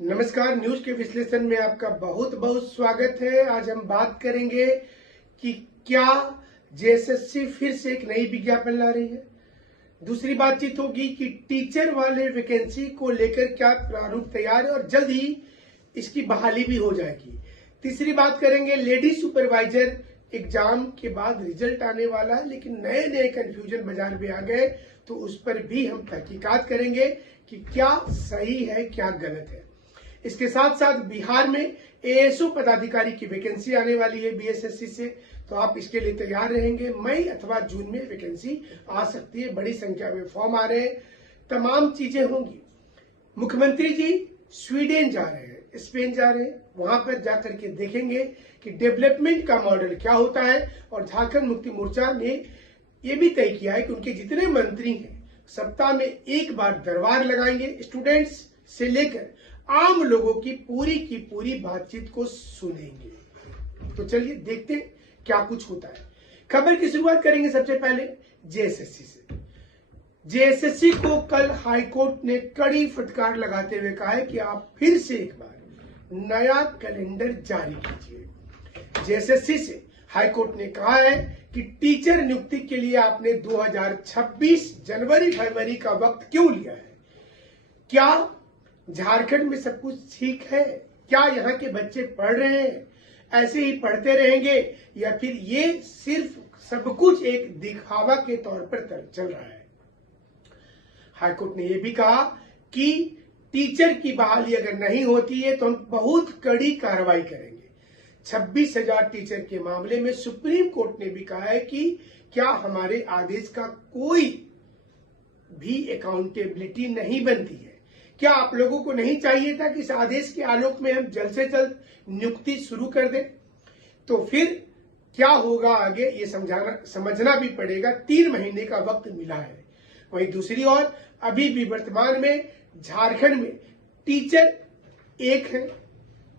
नमस्कार, न्यूज के विश्लेषण में आपका बहुत बहुत स्वागत है। आज हम बात करेंगे कि क्या जेएसएससी फिर से एक नई विज्ञापन ला रही है। दूसरी बातचीत होगी कि टीचर वाले वैकेंसी को लेकर क्या प्रारूप तैयार है और जल्द ही इसकी बहाली भी हो जाएगी। तीसरी बात करेंगे, लेडी सुपरवाइजर एग्जाम के बाद रिजल्ट आने वाला है, लेकिन नए नए कंफ्यूजन बाजार में आ गए, तो उस पर भी हम तहकीकात करेंगे कि क्या सही है क्या गलत है। इसके साथ साथ बिहार में एएसओ पदाधिकारी की वैकेंसी आने वाली है बीएसएससी से, तो आप इसके लिए तैयार रहेंगे। मई अथवा जून में वैकेंसी आ सकती है, बड़ी संख्या में फॉर्म आ रहे हैं, तमाम चीजें होंगी। मुख्यमंत्री जी स्वीडन जा रहे हैं, स्पेन जा रहे हैं, वहां पर जाकर के देखेंगे कि डेवलपमेंट का मॉडल क्या होता है। और झारखंड मुक्ति मोर्चा ने यह भी तय किया है कि उनके जितने मंत्री हैं सप्ताह में एक बार दरबार लगाएंगे, स्टूडेंट्स से लेकर आम लोगों की पूरी बातचीत को सुनेंगे। तो चलिए देखते हैं क्या कुछ होता है। खबर की शुरुआत करेंगे सबसे पहले जेएसएससी से। जेएसएससी को कल हाईकोर्ट ने कड़ी फटकार लगाते हुए कहा है कि आप फिर से एक बार नया कैलेंडर जारी कीजिए। जेएसएससी से हाईकोर्ट ने कहा है कि टीचर नियुक्ति के लिए आपने 2026 जनवरी फरवरी का वक्त क्यों लिया है। क्या झारखंड में सब कुछ ठीक है? क्या यहाँ के बच्चे पढ़ रहे हैं, ऐसे ही पढ़ते रहेंगे, या फिर ये सिर्फ सब कुछ एक दिखावा के तौर पर चल रहा है। हाईकोर्ट ने यह भी कहा कि टीचर की बहाली अगर नहीं होती है तो हम बहुत कड़ी कार्रवाई करेंगे। 26,000 टीचर के मामले में सुप्रीम कोर्ट ने भी कहा है कि क्या हमारे आदेश का कोई भी अकाउंटेबिलिटी नहीं बनती है। क्या आप लोगों को नहीं चाहिए था कि इस आदेश के आलोक में हम जल्द से जल्द नियुक्ति शुरू कर दें? तो फिर क्या होगा आगे ये समझना भी पड़ेगा। 3 महीने का वक्त मिला है। वहीं दूसरी ओर अभी भी वर्तमान में झारखंड में टीचर एक है,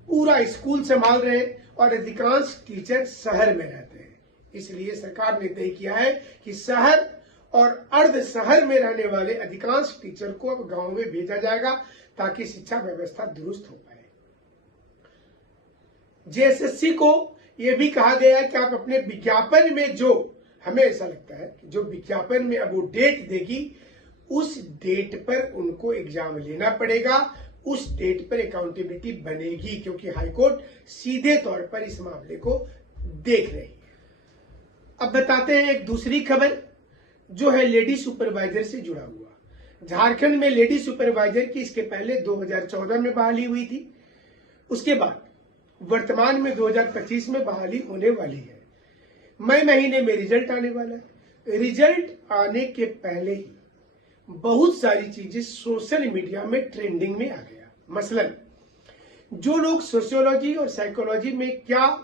पूरा स्कूल संभाल रहे हैं, और अधिकांश टीचर शहर में रहते हैं। इसलिए सरकार ने तय किया है कि शहर और अर्ध शहर में रहने वाले अधिकांश टीचर को अब गांव में भेजा जाएगा, ताकि शिक्षा व्यवस्था दुरुस्त हो पाए। जेएसएससी को यह भी कहा गया है कि आप अपने विज्ञापन में, जो हमें ऐसा लगता है कि जो विज्ञापन में अब वो डेट देगी, उस डेट पर उनको एग्जाम लेना पड़ेगा, उस डेट पर अकाउंटेबिलिटी बनेगी, क्योंकि हाईकोर्ट सीधे तौर पर इस मामले को देख रही है। अब बताते हैं एक दूसरी खबर, जो है लेडी सुपरवाइजर से जुड़ा हुआ। झारखंड में लेडी सुपरवाइजर की इसके पहले 2014 में बहाली हुई थी। उसके बाद वर्तमान में 2025 में बहाली होने वाली है। मई महीने में रिजल्ट आने वाला है। रिजल्ट आने के पहले ही बहुत सारी चीजें सोशल मीडिया में ट्रेंडिंग में आ गया। मसलन जो लोग सोशियोलॉजी और साइकोलॉजी में, क्या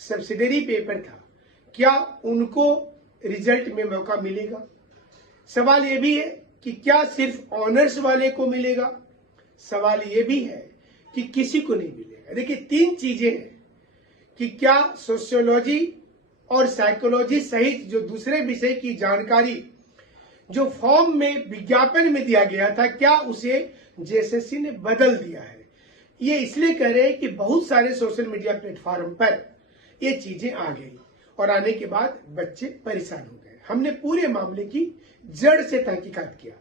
सब्सिडरी पेपर था, क्या उनको रिजल्ट में मौका मिलेगा? सवाल यह भी है कि क्या सिर्फ ऑनर्स वाले को मिलेगा? सवाल यह भी है कि किसी को नहीं मिलेगा। देखिए 3 चीजें हैं कि क्या सोशियोलॉजी और साइकोलॉजी सहित जो दूसरे विषय की जानकारी जो फॉर्म में विज्ञापन में दिया गया था, क्या उसे जेएसएससी ने बदल दिया है। ये इसलिए कह रहे हैं कि बहुत सारे सोशल मीडिया प्लेटफॉर्म पर ये चीजें आ गई, और आने के बाद बच्चे परेशान हो गए। हमने पूरे मामले की जड़ से तहकीकात किया।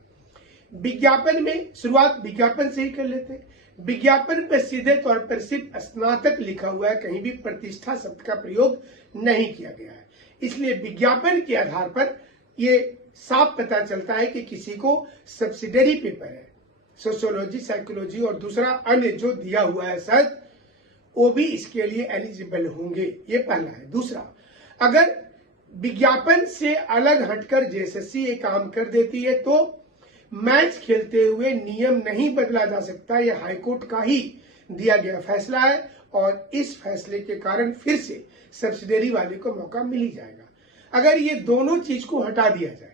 विज्ञापन में, शुरुआत विज्ञापन से ही कर लेते हैं। विज्ञापन पर सीधे तौर पर सिर्फ स्नातक लिखा हुआ है, कहीं भी प्रतिष्ठा शब्द का प्रयोग नहीं किया गया है। इसलिए विज्ञापन के आधार पर यह साफ पता चलता है कि किसी को सब्सिडरी पेपर है, सोशियोलॉजी, साइकोलॉजी और दूसरा अन्य जो दिया हुआ है शर्त, वो भी इसके लिए एलिजिबल होंगे। ये पहला है। दूसरा, अगर विज्ञापन से अलग हटकर जेएसएससी ये काम कर देती है तो मैच खेलते हुए नियम नहीं बदला जा सकता। यह हाईकोर्ट का ही दिया गया फैसला है, और इस फैसले के कारण फिर से सब्सिडरी वाले को मौका मिल ही जाएगा। अगर ये दोनों चीज को हटा दिया जाए,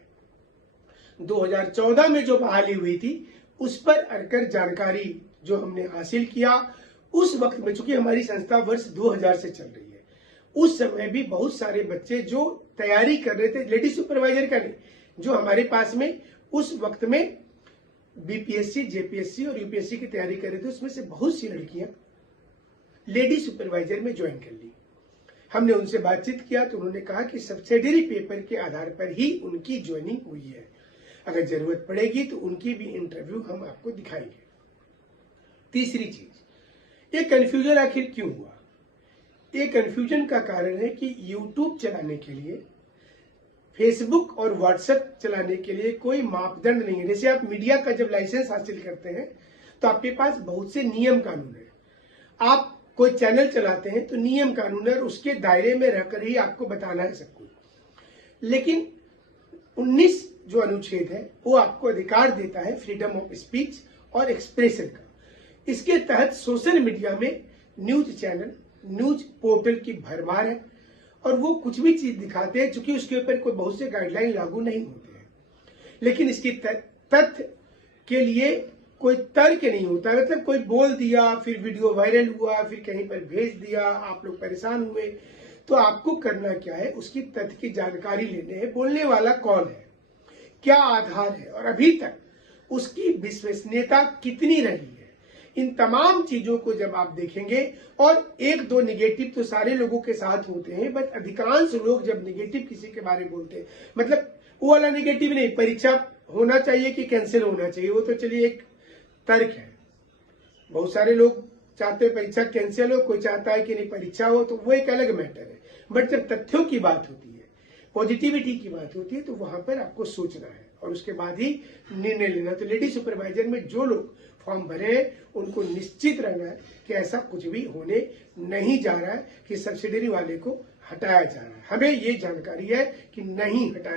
2014 में जो बहाली हुई थी उस पर अड़कर जानकारी जो हमने हासिल किया, उस वक्त में, चूंकि हमारी संस्था वर्ष 2000 से चल रही है, उस समय भी बहुत सारे बच्चे जो तैयारी कर रहे थे, लेडी सुपरवाइजर का नहीं, जो हमारे पास में उस वक्त में बीपीएससी, जेपीएससी और यूपीएससी की तैयारी कर रहे थे, उसमें से बहुत सी लड़कियां लेडी सुपरवाइजर में ज्वाइन कर ली। हमने उनसे बातचीत किया तो उन्होंने कहा कि सब्सिडरी पेपर के आधार पर ही उनकी ज्वाइनिंग हुई है। अगर जरूरत पड़ेगी तो उनकी भी इंटरव्यू हम आपको दिखाएंगे। तीसरी चीज, ये कंफ्यूजन आखिर क्यों हुआ? ये कंफ्यूजन का कारण है कि यूट्यूब चलाने के लिए, फेसबुक और व्हाट्सएप चलाने के लिए कोई मापदंड नहीं है। जैसे आप मीडिया का जब लाइसेंस हासिल करते हैं तो आपके पास बहुत से नियम कानून है। आप कोई चैनल चलाते हैं तो नियम कानून है, उसके दायरे में रहकर ही आपको बताना है सब कुछ। लेकिन 19 जो अनुच्छेद है वो आपको अधिकार देता है फ्रीडम ऑफ स्पीच और एक्सप्रेशन का। इसके तहत सोशल मीडिया में न्यूज चैनल, न्यूज पोर्टल की भरमार है और वो कुछ भी चीज दिखाते हैं, चूंकि उसके ऊपर कोई बहुत से गाइडलाइन लागू नहीं होते हैं। लेकिन इसकी तथ्य के लिए कोई तर्क नहीं होता। मतलब कोई बोल दिया, फिर वीडियो वायरल हुआ, फिर कहीं पर भेज दिया, आप लोग परेशान हुए, तो आपको करना क्या है, उसकी तथ्य की जानकारी लेने हैं। बोलने वाला कौन है, क्या आधार है और अभी तक उसकी विश्वसनीयता कितनी रही है, इन तमाम चीजों को जब आप देखेंगे। और एक दो निगेटिव तो सारे लोगों के साथ होते हैं, बट अधिकांश लोग जब निगेटिव किसी के बारे में बोलते हैं, मतलब वो वाला निगेटिव नहीं, परीक्षा होना चाहिए कि कैंसिल होना चाहिए, वो तो चलिए एक तर्क है। बहुत सारे लोग चाहते हैं परीक्षा कैंसिल हो, कोई चाहता है कि नहीं परीक्षा हो, तो वो एक अलग मैटर है। बट जब तथ्यों की बात होती है, पॉजिटिविटी की बात होती है, तो वहां पर आपको सोचना है और उसके बाद ही निर्णय लेना। तो लेडी सुपरवाइजर में जो लोग फॉर्म भरे हैं उनको निश्चित रहना है कि ऐसा कुछ भी होने नहीं जा रहा है कि सब्सिडरी वाले को हटाया जा रहा है। हमें ये जानकारी है कि नहीं हटाया